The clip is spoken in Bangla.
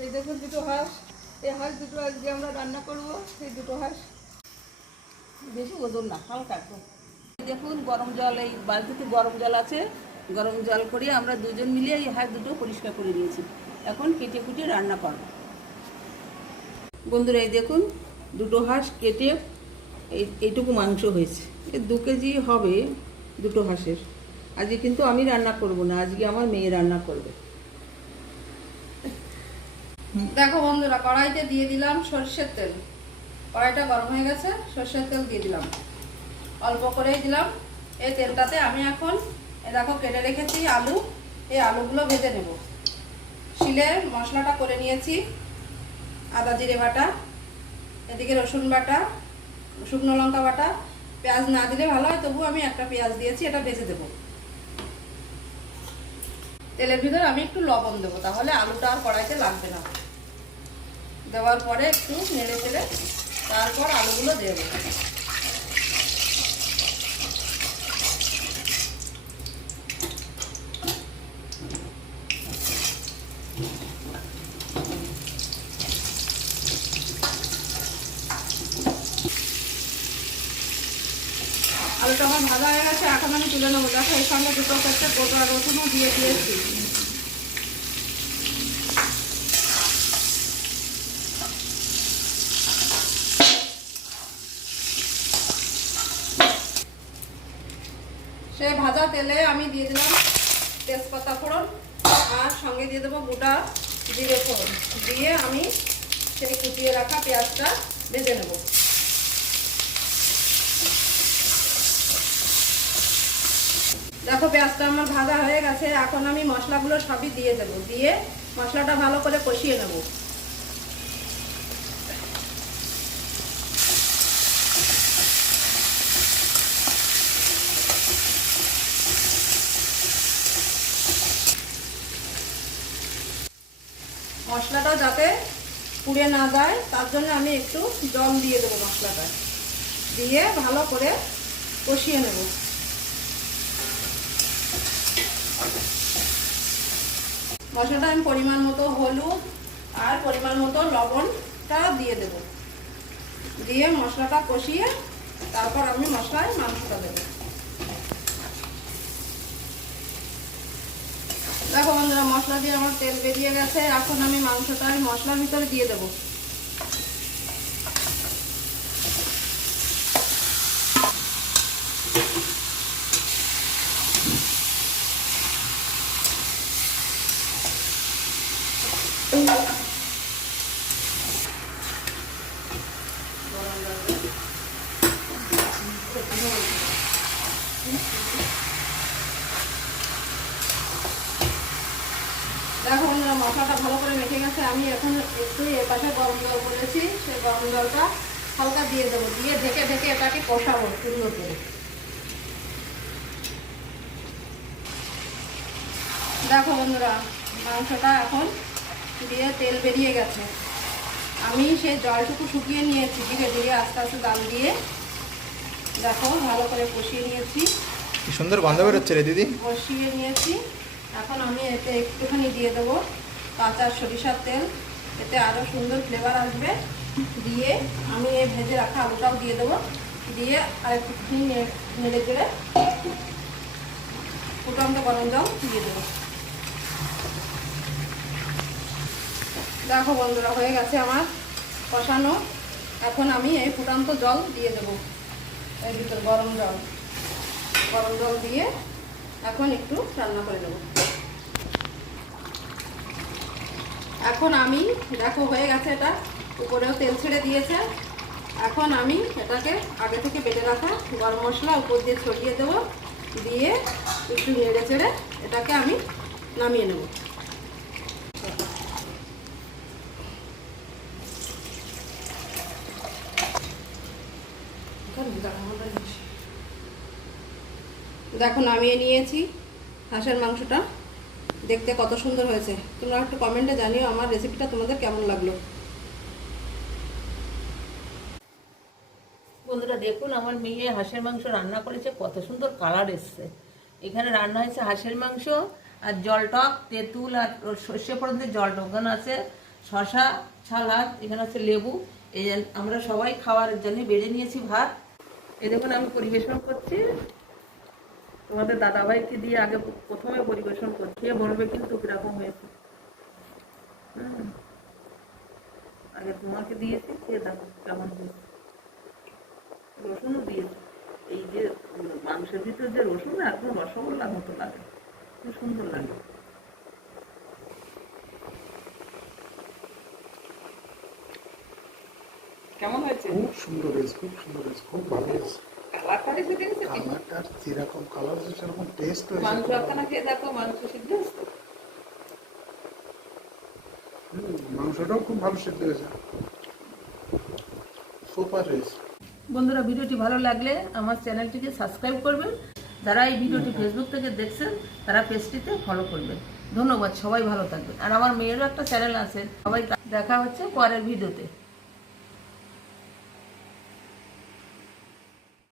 এই দেখুন দুটো হাঁস এই হাঁস দুটো আজকে আমরা রান্না করব সেই দুটো হাঁস বেশি ওজন না হালকা একটু দেখুন গরম জল এই বালতিতে গরম জল আছে গরম জল করে আমরা দুজন মিলে এই হাঁস দুটো পরিষ্কার করে নিয়েছি এখন কেটে কুটে রান্না করব বন্ধুরা, এই দেখুন, দুটো হাঁস কেটে এইটুকু মাংস হয়েছে। এ দু কেজি হবে দুটো হাঁসের। আজকে কিন্তু আমি রান্না করব না, আজকে আমার মেয়ে রান্না করবে। দেখো বন্ধুরা, কড়াইতে দিয়ে দিলাম সর্ষের তেল। কড়াইটা গরম হয়ে গেছে, সর্ষের তেল দিয়ে দিলাম। অল্প করেই দিলাম। এই তেলটাতে আমি এখন দেখো কেটে রেখেছি আলু। এই আলুগুলো ভেজে নেব। শিলে মশলাটা করে নিয়েছি। আদা জিরে বাটা, এদিকে রসুন বাটা শুকনো লঙ্কা বাটা, পেঁয়াজ না দিলে ভালো হয় তবু আমি একটা পেঁয়াজ দিয়েছি, এটা ভেজে দেবো। তেলের ভিতরে আমি একটু লবণ দেবো, তাহলে আলুটা আর কড়াইতে লাগবে না। দেওয়ার পরে একটু নেড়ে ফেলে তারপর আলুগুলো দেবো। আলুটা আমার ভাজা হয়ে গেছে, এখন আমি তুলে নেব। দেখো, এর সঙ্গে দুটো করতে গোটা রসুনও দিয়ে দিয়েছি। সে ভাজা তেলে আমি দিয়ে দিলাম তেজপাতা ফোড়ন, আর সঙ্গে দিয়ে দেবো গোটা জিরে ফোড়ন। দিয়ে আমি সেই কুচিয়ে রাখা পেঁয়াজটা ভেজে নেব। দেখো পেঁয়াজটা আমার ভাজা হয়ে গেছে, এখন আমি মশলাগুলো সবই দিয়ে দেবো। দিয়ে মশলাটা ভালো করে কষিয়ে নেব। মশলাটা যাতে পুড়ে না যায়, তার জন্য আমি একটু জল দিয়ে দেবো মশলাটা। দিয়ে ভালো করে কষিয়ে নেব। মশলাটা আমি পরিমাণ মতো হলুদ আর পরিমাণ মতো লবণটা দিয়ে দেব। দিয়ে মশলাটা কষিয়ে তারপর আমি মশলায় মাংসটা দেব। দেখো বন্ধুরা, মশলা দিয়ে আমার তেল বেরিয়ে গেছে। এখন আমি মাংসটা মশলার ভিতরে দিয়ে দেবো। দেখো বন্ধুরা মশলাটা ভালো করে মেখে গেছে আমি এখন একটু এর পাশে গরম জল করেছি সেই গরম জলটা হালকা দিয়ে দেবো দিয়ে ঢেকে ঢেকে এটাকে কষাবো সুন্দর করে। দেখো বন্ধুরা মাংসটা এখন দিয়ে তেল বেরিয়ে গেছে। আমি সেই জলটুকু শুকিয়ে নিয়েছি ধীরে ধীরে আস্তে আস্তে দাম দিয়ে। দেখো ভালো করে কষিয়ে নিয়েছি। কি সুন্দর গন্ধ বেরোচ্ছে রে দিদি। কষিয়ে নিয়েছি। এখন আমি এতে একটুখানি দিয়ে দেবো কাঁচা সরিষার তেল। এতে আরও সুন্দর ফ্লেভার আসবে। দিয়ে আমি এই ভেজে রাখা আলুটাও দিয়ে দেবো। দিয়ে আর একটুখানি নেড়ে চেড়ে ফুটন্ত গরম জল দিয়ে দেবো। দেখো বন্ধুরা, হয়ে গেছে আমার কষানো। এখন আমি এই ফুটান্ত জল দিয়ে দেবো এর ভিতর গরম জল। গরম জল দিয়ে এখন একটু রান্না করে নেব। এখন আমি, দেখো হয়ে গেছে এটা, উপরেও তেল ছেড়ে দিয়েছে। এখন আমি এটাকে আগে থেকে বেটে রাখা গরম মশলা উপর দিয়ে ছড়িয়ে দেবো, দিয়ে একটু নেড়ে চেড়ে এটাকে আমি নামিয়ে নেব। দেখো নামিয়ে নিয়েছি হাঁসের মাংসটা। দেখতে কত সুন্দর হয়েছে। তোমরা একটু কমেন্টে জানিও আমার রেসিপিটা তোমাদের কেমন লাগল। বন্ধুরা, দেখুন, আমার মেয়ে হাঁসের মাংস রান্না করেছে, কত সুন্দর কালার এসছে। এখানে রান্না হয়েছে হাঁসের মাংস আর জল টক, তেঁতুল আর সর্ষে পর্যন্ত জল টকানো আছে শশা ছালাদ, এখানে আছে লেবু। এই আমরা সবাই খাওয়ার জন্য বেড়ে নিয়েছি ভাত। এ দেখুন, আমি পরিবেশন করছি। তোমাদের দাদাভাইকে দিয়ে আগে প্রথমে পরিবেশন করছি বলবে কিন্তু কীরকম হয়েছে। আগে তোমাকে দিয়েছি, খেয়ে দেখো কেমন হয়েছে। রসুনও দিয়েছি। এই যে মাংসের ভিতর যে রসুন একদম রসগোল্লার মতো লাগে। খুব সুন্দর লাগে। কেমন হয়েছে? খুব সুন্দর হয়েছে, খুব সুন্দর হয়েছে, খুব ভালো হয়েছে। কালারটা এসে দেখেছ যেরকম কালার হয়েছে সেরকম টেস্ট মাংস হয়েছে খেয়ে দেখো মাংস সিদ্ধ হয়েছে। তো? হুম, মাংসটাও খুব ভালো সিদ্ধ হয়েছে। সুপার হয়েছে বন্ধুরা ভিডিওটি ভালো লাগলে আমার চ্যানেলটিকে সাবস্ক্রাইব করবেন। যারা এই ভিডিওটি ফেসবুক থেকে দেখছেন তারা পেজটিতে ফলো করবেন। ধন্যবাদ সবাই ভালো থাকবেন। আর আমার মেয়েরও একটা চ্যানেল আছে সবাই দেখা হচ্ছে পরের ভিডিওতে।